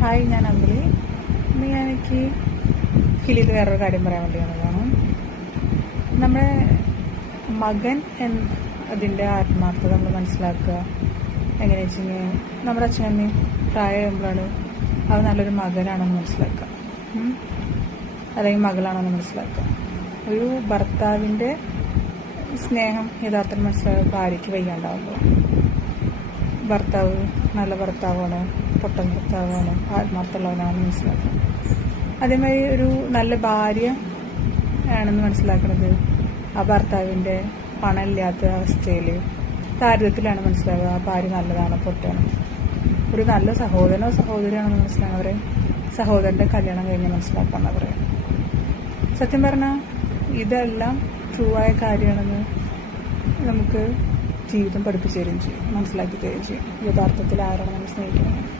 Hi, ഞാൻ അമ്പിളി. ഇന്ന് എനിക്ക് ഫീൽ ചെയ്ത് വേറൊരു കാര്യം പറയാൻ വേണ്ടിയാണ്. നമ്മുടെ മകൻ അതിൻ്റെ ആത്മാർത്ഥത നമ്മൾ മനസ്സിലാക്കുക എങ്ങനെയാ വെച്ചെങ്കിൽ നമ്മുടെ അച്ഛനമ്മയും പ്രായമാകുമ്പോഴാണ് അത് നല്ലൊരു മകനാണെന്ന് മനസ്സിലാക്കുക, അല്ലെങ്കിൽ മകളാണെന്ന് മനസ്സിലാക്കുക. ഒരു ഭർത്താവിൻ്റെ സ്നേഹം യഥാർത്ഥം മനസ്സിലാക്കുക ഭാര്യയ്ക്ക് വയ്യാണ്ടാവുമ്പോൾ. ഭർത്താവ് നല്ല ഭർത്താവാണ്, പൊട്ടൻ ഭർത്താവാണ്, ആത്മാർത്ഥമുള്ളവനാണെന്ന് മനസ്സിലാക്കുക. അതേമാതിരി ഒരു നല്ല ഭാര്യ ആണെന്ന് മനസ്സിലാക്കുന്നത് ആ ഭർത്താവിൻ്റെ പണമില്ലാത്ത അവസ്ഥയിൽ ദാരിദ്ര്യത്തിലാണ് മനസ്സിലാവുക ആ ഭാര്യ നല്ലതാണ്, പൊട്ടാണ്. ഒരു നല്ല സഹോദരനോ സഹോദരിയാണെന്ന് മനസ്സിലാവുന്നവരെ സഹോദരൻ്റെ കല്യാണം കഴിഞ്ഞ് മനസ്സിലാക്കാമെന്ന് പറയാം. സത്യം പറഞ്ഞാൽ ഇതെല്ലാം ട്രൂ ആയ കാര്യമാണെന്ന് നമുക്ക് ജീവിതം പഠിപ്പിച്ചു തരികയും ചെയ്യും, മനസ്സിലാക്കി തരികയും ചെയ്യും യഥാർത്ഥത്തിൽ ആരാണ് നമ്മൾ സ്നേഹിക്കുന്നത്.